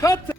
Cut!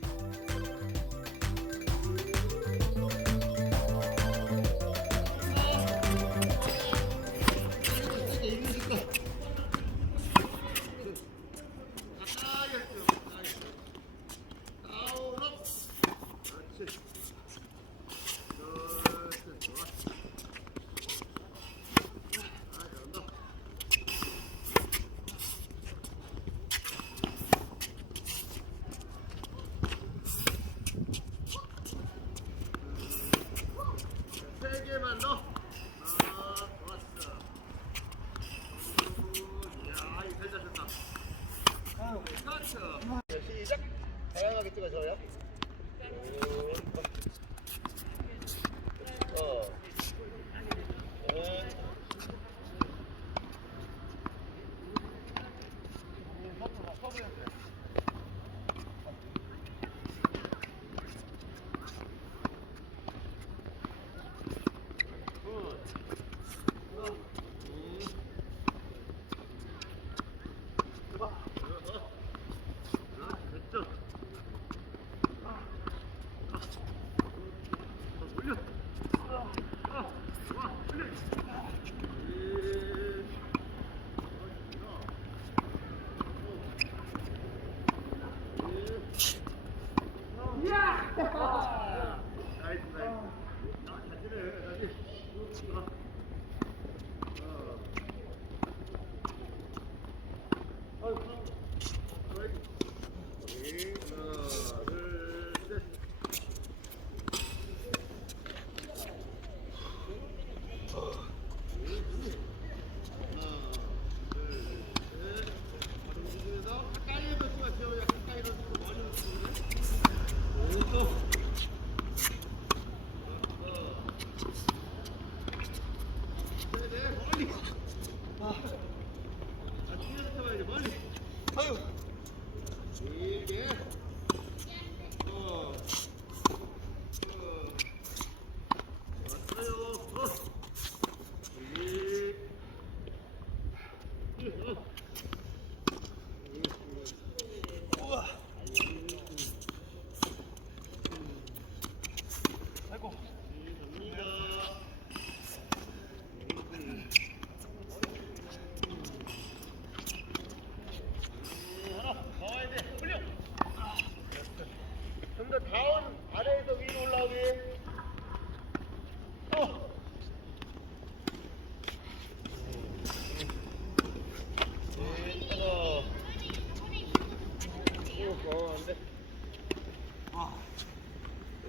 다양하게 찍어줘요. 음, 어.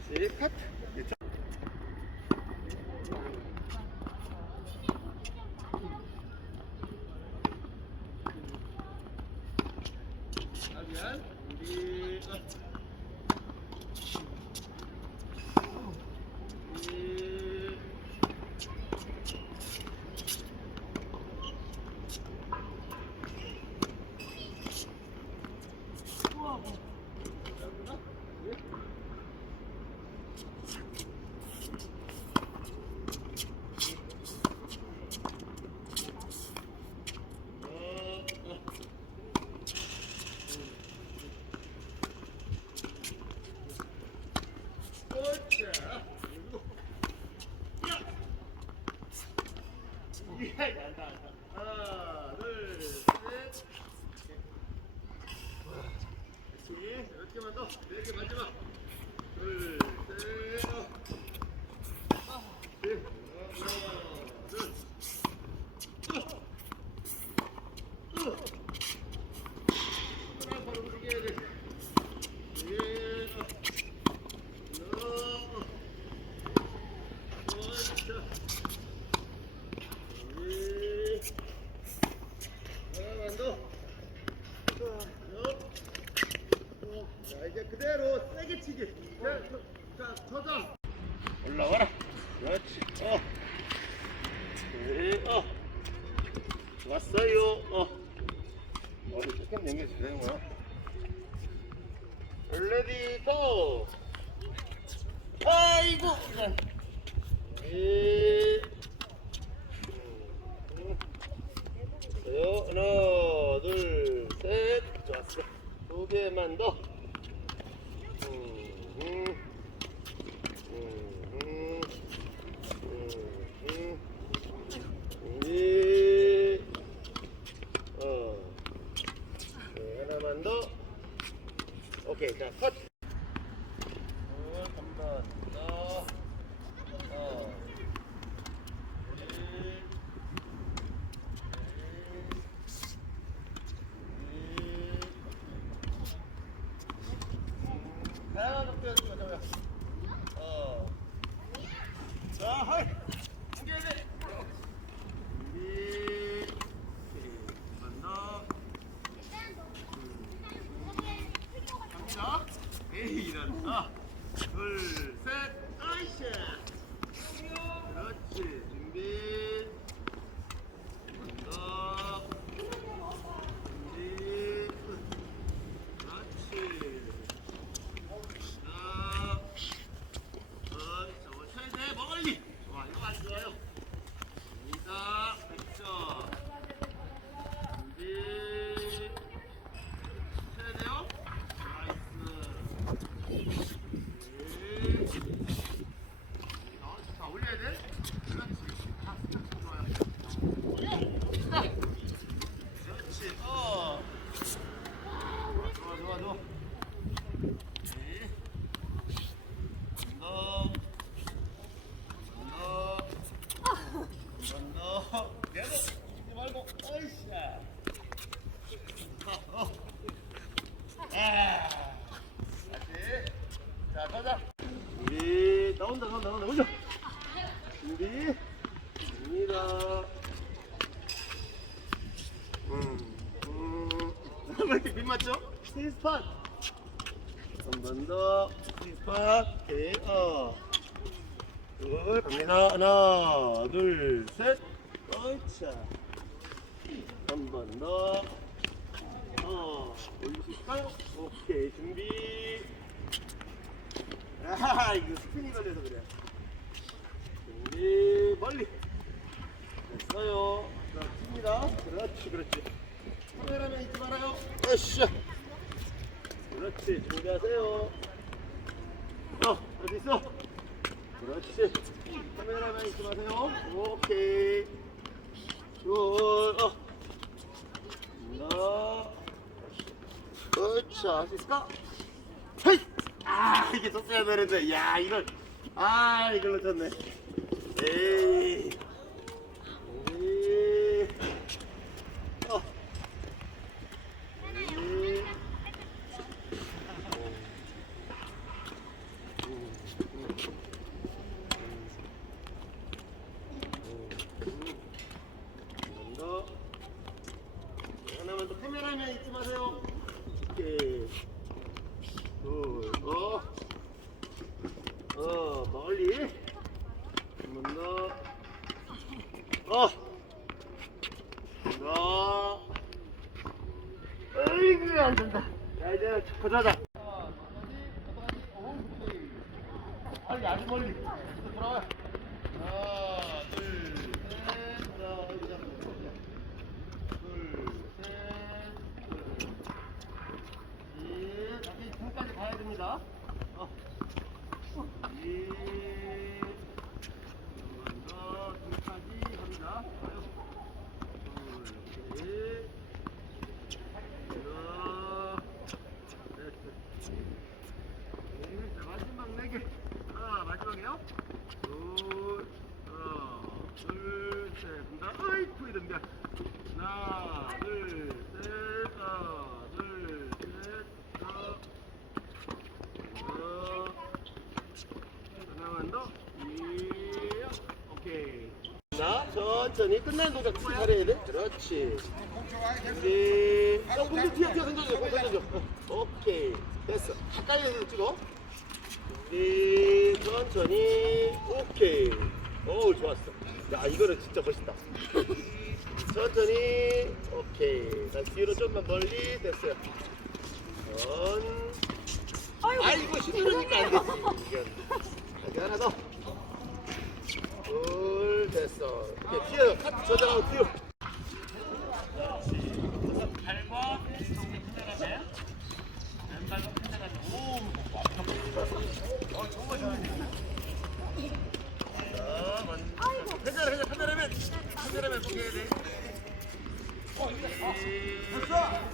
Seri kat. 레디 고! 아이고! 예. 하나, 둘, 셋. 좋았어. 두 개만 더. 오케이, 자, 컷. 어, 한번 더. 어. 일, 일. 하나 더 떼어주고, 잠깐만. 어. 자, 하이. 당겨야 돼. 준비. 한번 더. 갑니다. 에이, 이런. 하나, 둘, 셋, 아이씨. 그렇지. 준비. 한번 더. 준비. 그렇지. 하나. 어, 저거 최대 멀리. 좋아, 이거 안 좋아요. 갑니다. 100점. 준비. 최대요. 나이스. 네. 어, 자, 올려야 돼. 그렇지. 아, 좋아요. 자. 그렇지. 어. 좋아, 좋아, 좋아. 네. 너. 너. 너. 내가 죽지 말고. 어이씨야. 어. 아. 다시. 자, 가자. 준비. 나온다, 나온다, 나온다. 올려. 준비. 갑니다. 음, 음. 왜 이렇게 빗 맞죠? 스팟. 한번 더. 스팟. 오케이. 어. 둘. 갑니다. 하나, 둘, 셋. 어이차. 한번 더. 어. 올릴 수 있을까요? 오케이. 준비. 아, 이거 스피닝 걸려서 그래. 준비. 멀리. 됐어요. 자, 칩니다. 그렇지, 그렇지. 카메라만 잊지 말아요. 으쌰. 그렇지, 준비하세요. 어, 어디 있어? 그렇지. 카메라만 잊지 마세요. 오케이. 굿. 어. 나. 그렇지, 할수 있을까? 헤이! 아, 이게 쳤어야 되는데. 야, 이걸. 아, 이걸 놓쳤네. 에이. 에이. 어. 에이. 한번 더. 하나만 더카메라면 잊지 마세요. 오케이. 둘, 어. 어, 멀리. 한 번 더. 어. 더. 어이구, 안 된다. 자, 이제 가자자. 빨리 아주 멀리. 또 돌아와. 하나, 둘, 셋. 하나, 여기 잡고. 둘, 셋. 둘. 셋. 앞에 등까지 가야 됩니다. 어. 이. 한번 더. 등까지 갑니다. 가요. 둘, 셋. 하나. 넷. 네, 자, 마지막 네 개. 하나, 마지막이요. 둘, 하나, 둘, 셋. 나, 어이쿠, 이런다. 하나, 둘, 셋. 하나, 둘, 셋. 하나, 하나. 하나만 더. 예. 오케이. 나 천천히 끝나는 동작 잘 해야 돼. 그렇지. 준비. 야, 공주 뒤에 뒤에 던져줘. 공 던져줘. 어, 오케이. 됐어. 가까이에서 찍어. 준비. 천천히. 오케이. 오, 좋았어. 야, 이거는 진짜 멋있다. 천천히. 오케이. 자, 뒤로 좀만 멀리. 됐어요. 전. 아이고, 힘들으니까 안 되지. 이 이렇게 하나 더. 둘 됐어. 이렇게 튀어. 컷 저장하고 튀어. 회전 회전 카메라맨 카메라맨 보게 돼. 됐어.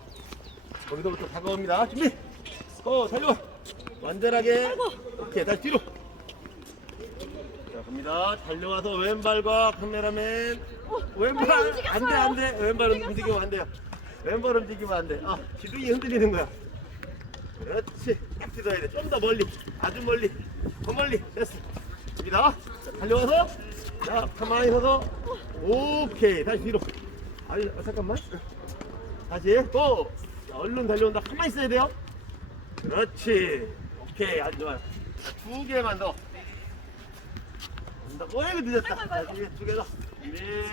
거기서부터 다가옵니다. 준비. 고, 달려. 완전하게. 오케이, 다시 뒤로. 자, 갑니다. 달려와서 왼발과 카메라맨. 왼발. 안 돼, 안 돼. 왼발 움직이면 안 돼요. 왼발 움직이면 안 돼. 아, 기둥이 흔들리는 거야. 그렇지. 딱 뒤져야 돼. 좀 더 멀리. 아주 멀리. 더 멀리. 됐어. 갑니다. 자, 달려와서. 자, 가만히 서서. 오케이. 다시 뒤로. 아니, 어, 잠깐만. 다시. 또. 자, 얼른 달려온다. 가만히 있어야 돼요. 그렇지. 오케이. 아주 좋아요. 자, 두 개만 더. 간다. 오, 이거 늦었다. 다시 두개 더. 네.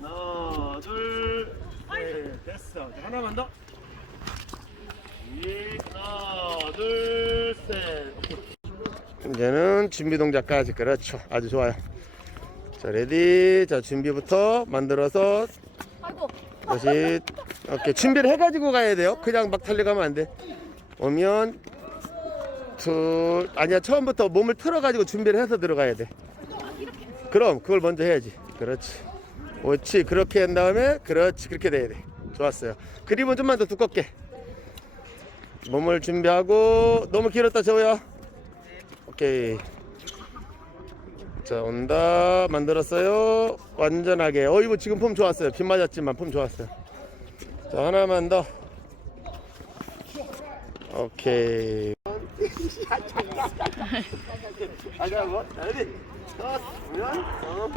하나, 둘, 셋. 됐어. 자, 하나만 더. 예, 하나, 둘, 셋. 오케이. 이제는 준비 동작까지 그렇죠. 아주 좋아요. 자, 레디. 자, 준비부터 만들어서 아이고. 다시 이렇게 준비를 해가지고 가야 돼요. 그냥 막 달려가면 안 돼. 오면 둘 아니야 처음부터 몸을 틀어가지고 준비를 해서 들어가야 돼. 그럼 그걸 먼저 해야지. 그렇지. 옳지. 그렇게 한 다음에 그렇지. 그렇게 돼야 돼. 좋았어요. 그립은 좀만 더 두껍게. 몸을 준비하고 너무 길었다 저우야. 오케이. 자 온다 만들었어요 완전하게 어이구 지금 폼 좋았어요 빗 맞았지만 폼 좋았어요 자 하나만 더. 오케이. 하자고 레디 더 보면 어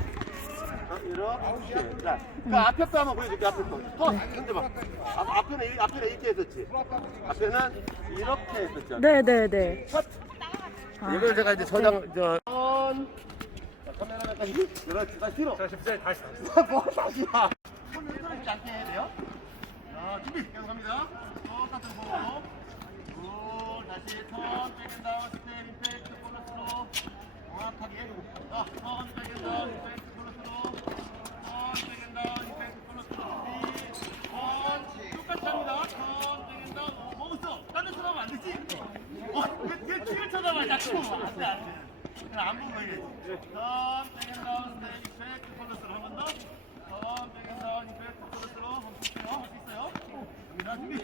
어, 이렇게 자, 그 앞에 거 한번 보여줄게 앞에 거더 흔들봐. 앞, 앞에는 이- 앞에는 이렇게 했었지. 앞에는 이렇게 했었죠 네, 네, 네. 첫. 이걸 제가 이제 저장 저. 선. 자, 카메라까지 그렇지 다시 뒤로. 다시 다시. 뭐 다시야 손을 흔들지 않게 해야 돼요 자 준비. 계속 갑니다. 똑같은 호흡 굿. 다시 턴 백앤 다운 스텝 임팩트 볼러스로. 정확하게. 자턴 백앤 다운 임팩트 볼러스로. 턴 백앤 다운 임팩트 볼러스로. 준비 턴. 똑같이 합니다. 턴 백앤 다운 어, 먹었어? 딴데 쳐다보면 안 되지? 어, 그, 그 뒤를 쳐다봐, 자꾸. 안 돼, 안 돼. 안 보고 해야지. 턴, 백앤 다운, 스텝, 이펙트, 폴러스로. 한번 더. 턴, 백앤 다운, 이펙트, 폴러스로. 한번 볼게요. 할수 있어요? 갑니다, 준비.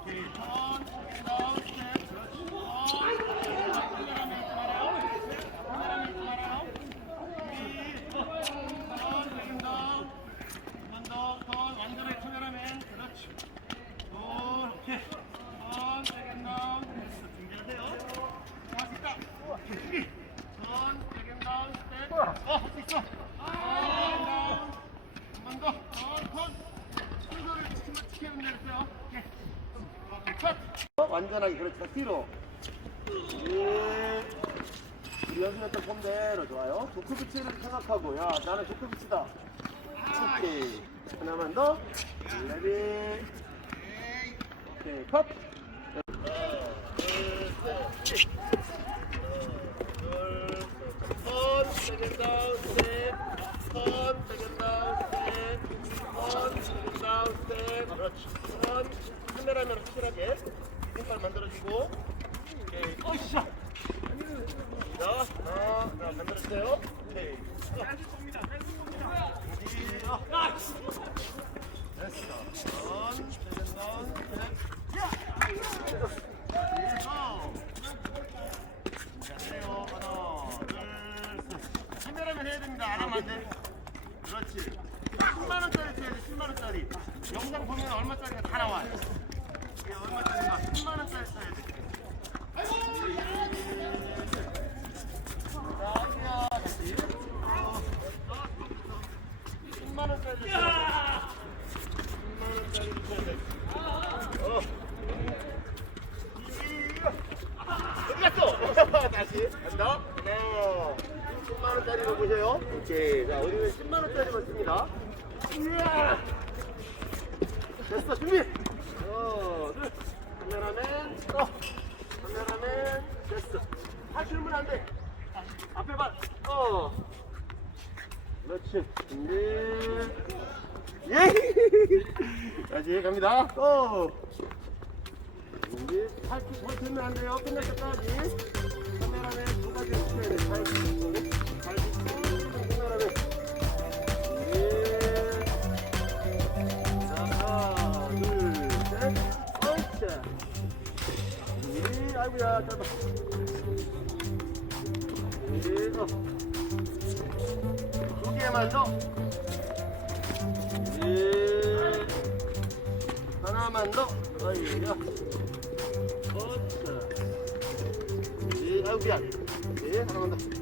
오케이, 턴, 백앤 다운, 스텝. 그렇지. 턴, 카메라맨 있지 말아요. 카메라맨 있지 말아요. 준비. 턴, 백앤 다운. 한 번 더, 턴, 완전히 카메라맨. 그렇지. 굿, 오케이. 턴, 백앤 다운. 됐어, 준비하세요. 할수 있다. 오케이, 준비. 턴, 백앤 다운, 스텝. 어, 할 수 있어. 턴, 다운. 한번 더. 턴, 턴. 순서를 지키면 지키면 되겠어요. 오케이. 오케이, 컷. 어, 완전하게 그렇지. 자, 뒤로. 예. 우리 연습했던 폼대로 좋아요. 조크비치를 생각하고, 야, 나는 조크비치다. 오케이. 하나만 더. 레디. 오케이, 컷. 턴, 백앤 다운, 스텝. 턴, 백앤 다운, 카메라면 확실하게 빈발 만들어주고. 오케이. 어이씨. 오케이. 자, 우리는 10만 원짜리만 씁니다. 이야. 됐어 준비! 하나 둘. 카메라맨 또. 카메라맨 됐어. 팔 줄면 안 돼. 앞에 봐어. 그렇지 준비. 예! 다시 갑니다. 또 준비. 팔 줄, 들면 안 돼요. 끝날 때까지 카메라맨 두 가지 해줘야 돼잘 아이고야. 이, 어. 두 개만 더. 이, 하나만 더. 아이고야. 옳지. 이, 아이고야. 이, 하나만 더.